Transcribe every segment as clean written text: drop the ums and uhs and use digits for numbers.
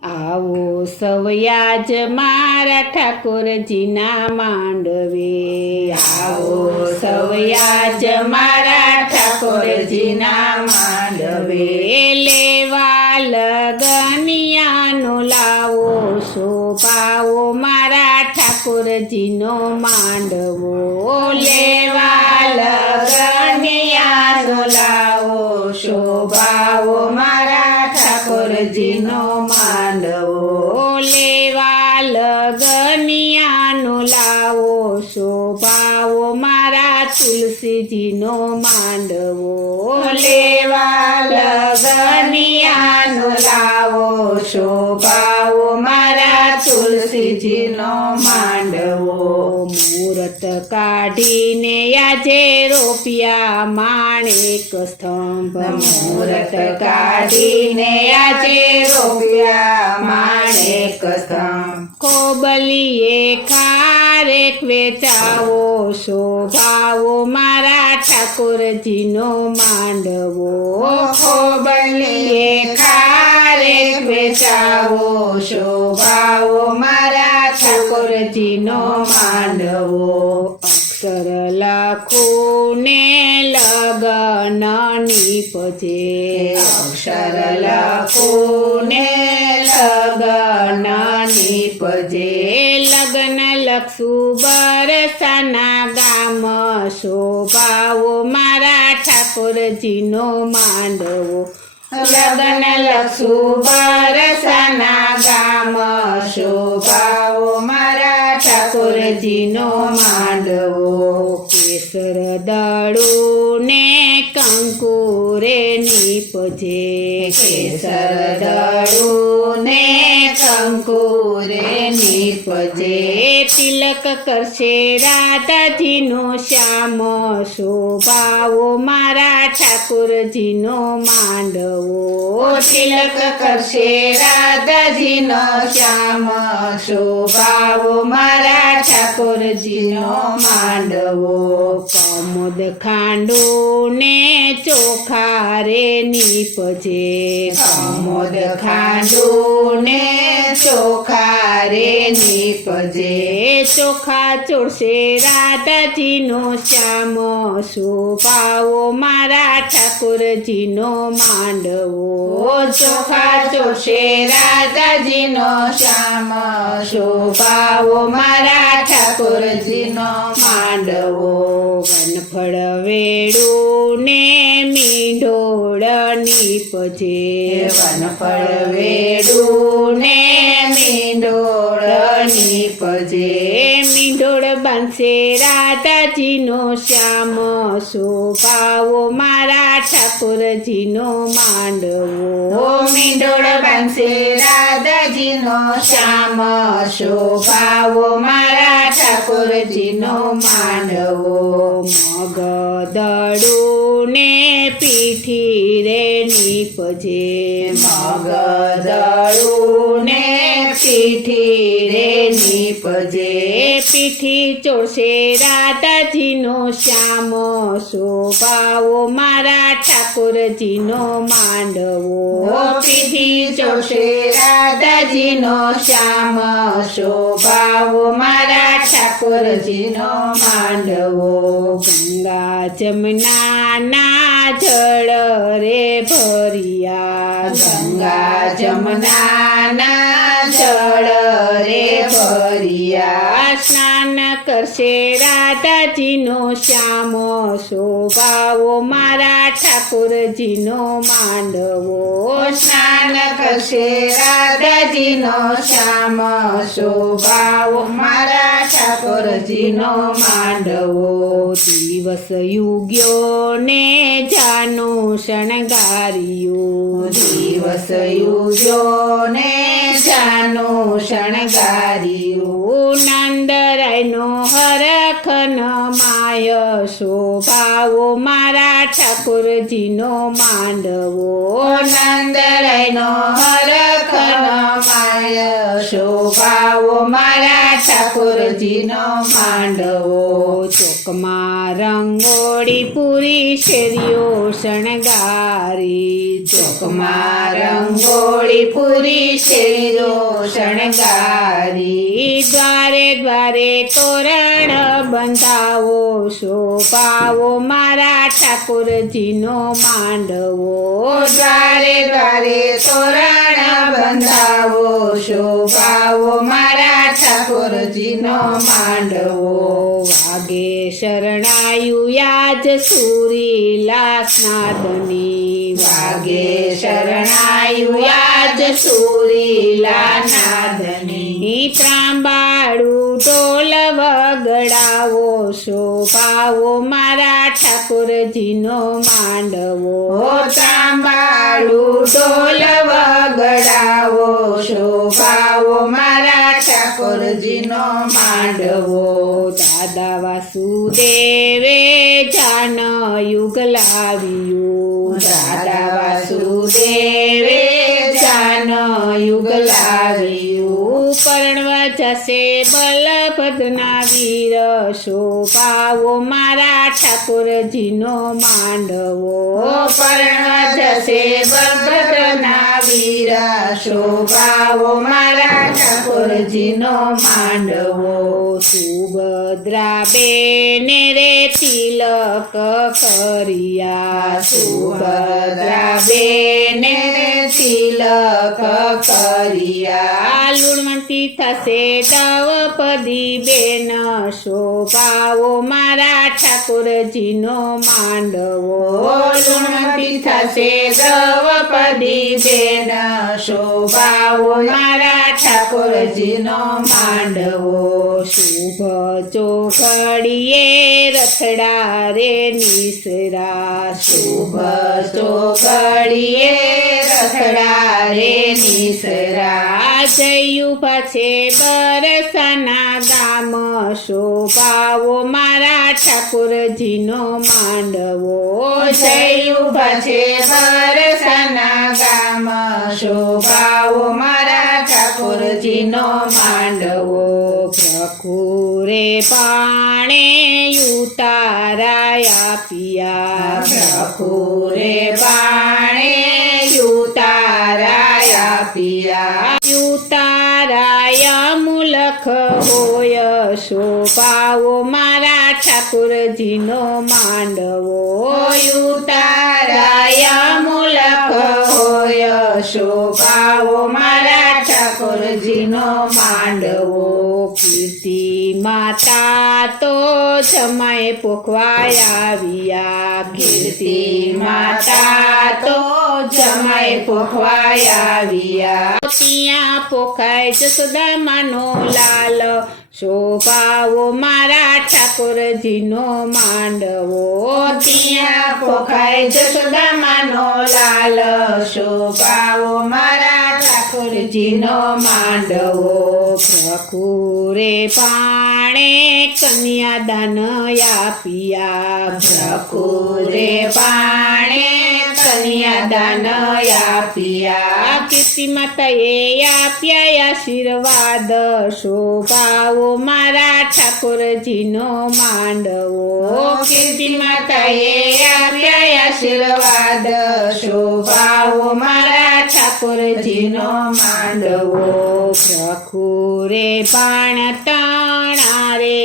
આવો સવયાજ મારા ઠાકોરજીના માંડવે, આવો સવયાજ મારા ઠાકોરજીના માંડવે, લેવા લગનિયાનો લાવો શોભાવો મારા ઠાકોરજીનો માંડવો, લેવા લગનિયાનો લાવો શોભાવો મારા ઠાકોરજીનો માંડવો, લેવા લગનિયાનો લાવો શોભાવો મારા તુલસીજીનો માંડવો, લેવા લગનિયાનો લાવો શોભાવો મારા તુલસીજીનો માંડવો, મુહૂર્ત કાઢીને આજે રોપ્યા માણેક સ્તંભ, મુહૂર્ત કાઢીને આજે રોપ્યા માણેક સ્તંભ, ખોબલીએ ખારેક વેચાવો શોભાવો મારા ઠાકોરજીનો માંડવો, ખોબલીએ ખારેક વેચાવો શોભાવો મારા ઠાકોરજીનો માંડવો, અક્ષર લખું ને લગન નીપજે, અક્ષર લખું ને લગન નીપજે, લગ્ન લખશું બરસાના ગામ શોભાવો મારા ઠાકોરજીનો માંડવો, લગ્ન લખશું બરસાના ગામ શોભાવો મારા ઠાકોરજીનો માંડવો, કેસર દળું ને કંકુ રે નીપજે, કેસર દળું ને કંકુ રે નીપજે, તિલક કરશે રાધાજીનો શ્યામ શોભાવો મારા ઠાકોરજીનો માંડવો, તિલક કરશે રાધાજીનો શ્યામ શોભાવો મારા ઠાકોરજીનો માંડવો, કમોદ ખાંડું ને ચોખા રે નીપજે, કમોદ ખાંડું ને ચોખા રે નીપજે, ચોખા ચોળશે રાધાજીનો શ્યામ શોભાવો મારા ઠાકોરજીનો માંડવો, ચોખા ચોળશે રાધાજીનો શ્યામ શોભાવો મારા ઠાકોરજીનો માંડવો, વનફળ વેડું ને મીંઢોળ નીપજે, વનફળ વેડું ને મીંઢોળ નીપજે, મીંઢોળ બાંધશે રાધાજીનો શ્યામ શોભાવો મારા ઠાકોરજીનો માંડવો, મીંઢોળ બાંધશે રાધાજીનો શ્યામ શોભાવો મારા ઠાકોરજીનો માંડવો, મગદળું ને પીઠી રે નીપજે, મગદળું ને પીઠી રે નીપજે, પીઠી ચોળશે રાધાજીનો શ્યામ શોભાવો મારા ઠાકોરજીનો માંડવો, પીઠી ચોળશે રાધાજીનો શ્યામ શોભાવો મારા ઠાકોરજીનો માંડવો, ગંગા જમનાના જળ રે ભર્યા, ગંગા જમનાના જળ રે ભર્યા, સ્નાન કરશે રાધાજીનો શ્યામ શોભાવો મારા ઠાકોરજીનો માંડવો, સ્નાન કરશે રાધાજીનો શ્યામ શોભાવો મારા ઠાકોરજીનો માંડવો, દિવસ યુગ્યો ને જાનું શણગાર્યું, દિવસ યુગ્યો ને જાનું શણગાર્યું, નંદરાયનો હરખન માય શોભાવો મારા ઠાકોરજીનો માંડવો, નંદરાયનો હરખન માય શોભાવો મારા ઠાકોરજીનો માંડવો, ચોકમાં રંગોળી પૂરી શેરીઓ શણગારી ચોકમાં રંગોળી પૂરી શેરીઓ શણગારી દ્વારે દ્વારે તોરણ બંધાવો શોભાવો મારા ઠાકોરજીનો માંડવો દ્વારે દ્વારે તોરણ બંધાવો શોભાવો મારા ઠાકોરજીનો માંડવો વાગે શરણાયું યાજ સુરીલા સ્નાદની વાગે શરણાયું યાજ સુરીલા નાદની ત્રાંબાળું ઢોલ વગડાવો શોભાવો મારા ઠાકોરજીનો માંડવો તાંબાળું ઢોલ વગડાવો શોભાવો મારા ઠાકોરજીનો માંડવો દાદા વાસુદેવે જાન યુગ લાવ્યું દાદા વાસુદેવે જાન યુગ લાવ્યું પરણવા જશે બલભદ્રના વીર શોભાવો મારા ઠાકોરજીનો માંડવો પરણવા જશે બલભદ્રના વીર શોભાવો મારા ઠાકોરજીનો માંડવો સુભદ્રા બેને રે તિલક કર્યા સુભદ્રા બેને તિલક કર્યા લુણવંતી થશે દ્રૌપદી બેન શોભાવો મારા ઠાકોરજીનો માંડવો લુણવંતી થશે દ્રૌપદી બેન શોભાવો મારા ઠાકોરજીનો માંડવો શુભ ચોઘડીએ રથડા રે નિસરા શુભ ચોઘડીએ રથડા રે નિસરા જયુભા છે બરસાના ગામ શોભાવો મારા ઠાકોરજીનો માંડવો જયુભા છે બરસાના ગામ શોભાવો મારા ઠાકોરજીનો માંડવો પ્રકુરે પાણે ઉતારાયા પિયા પ્રકુરે પાણે યુતારાયા પિયા ઉતારાયા મુલખ હોય શોભાવો મારા ઠાકોરજીનો માંડવો યુતારાયા મુલક હોય શોભાવો મારા ઠાકોરજીનો માંડવો કીર્તિ માતા તો જમાય પોખવાય આવ્યા કીર્તિ માતા તો જમાય પોખવાય આવ્યા ત્યાં પોખાય જસોદામાનો લાલ શોભાવો મારા ઠાકોરજીનો માંડવો ત્યાં પોખાય જશોદામાનો લાલ શોભાવો મારા ઠાકોરજીનો માંડવો પ્રકુરે પાણે કન્યાદાન આપ્યા પ્રકુરે પાણે કન્યાદાન આપ્યા કીર્તિ માતાએ આપ્યા આશીર્વાદ શોભાવો મારા ઠાકોરજીનો માંડવો કીર્તિ માતાએ આપ્યા આશીર્વાદ શોભાવો મારા ઠાકોરજીનો માંડવો પ્રકુરે પાણ તણા રે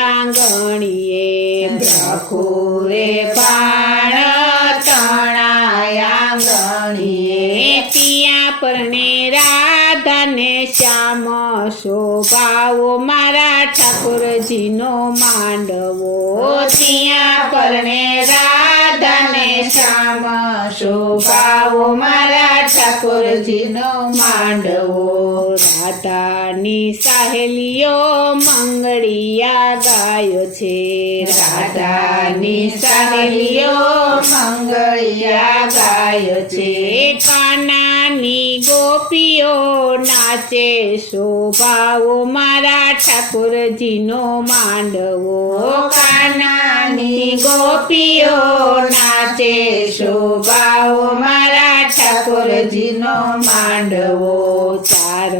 આંગણીએ પ્રકુરે પાણ તણાયા આંગણીએ ત્યાં પરણે રાધાને શ્યામ શોભાવો મારા ઠાકોરજીનો માંડવો ત્યાં પરણે રાધાને શ્યામ શોભાવો મારા ઠાકોરજીનો માંડવો રાધાની સાહેલીઓ મંગળિયા ગાયો છે રાધાની સાહેલીઓ મંગળિયા ગાય છે કાનાની ગોપીઓ નાચે શોભાવો મારા ઠાકોરજીનો માંડવો કાનાની ગોપીઓ નાચે શોભાવો મારા ઠાકોરજીનો માંડવો ચાર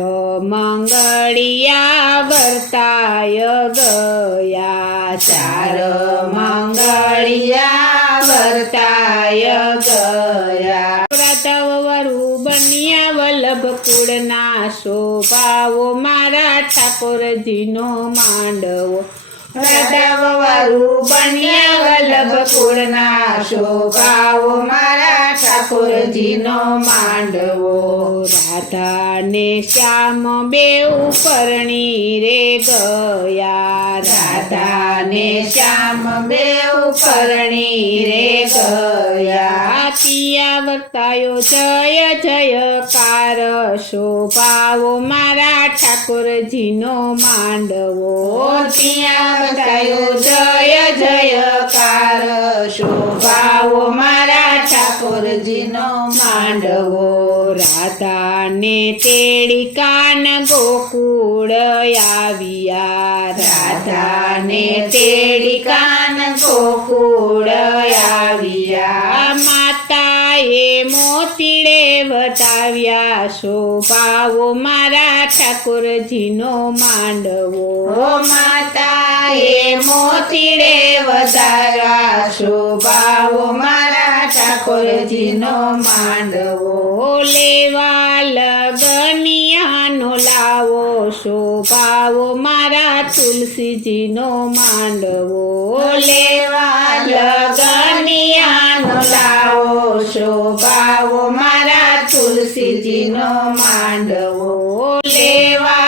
મંગળિયા વર્તાય ગયા ચાર શોભાય ગયા રાધાવરું બન્યા વલ્લભ કુળના શોભાવો મારા ઠાકોરજીનો માંડવો રાધાવરું બન્યા વલ્લભ કુળના શોભાવો મારા ઠાકોરજીનો માંડવો રાધા ને શ્યામ બેઉ પરણી રે ગયા રાધા ને શ્યામ બેઉ પરણી રે ગયા પિયા વર્તાયો જય જયકાર શોભાવો મારા ઠાકોરજીનો માંડવો ત્યાં બતાયો જય જયકાર શોભાવો મારા ઠાકોરજીનો માંડવો રાધા ને તેડી કાન ગોકુળ આવ્યા રાધા ને તેડી કાન ગોકુળ આવ્યા માતાએ મોતીડે વટાવ્યા શોભાવો મારા ઠાકોરજીનો માંડવો માતાએ મોતીડે વધાર્યા શોભાવો મારા ઠાકોરજીનો માંડવો લેવા લગનિયાનો લાવો શોભાવો મારા તુલસીજીનો માંડવો લેવા લગનિયાનો લાવો શોભાવો મારા તુલસીજીનો માંડવો લેવા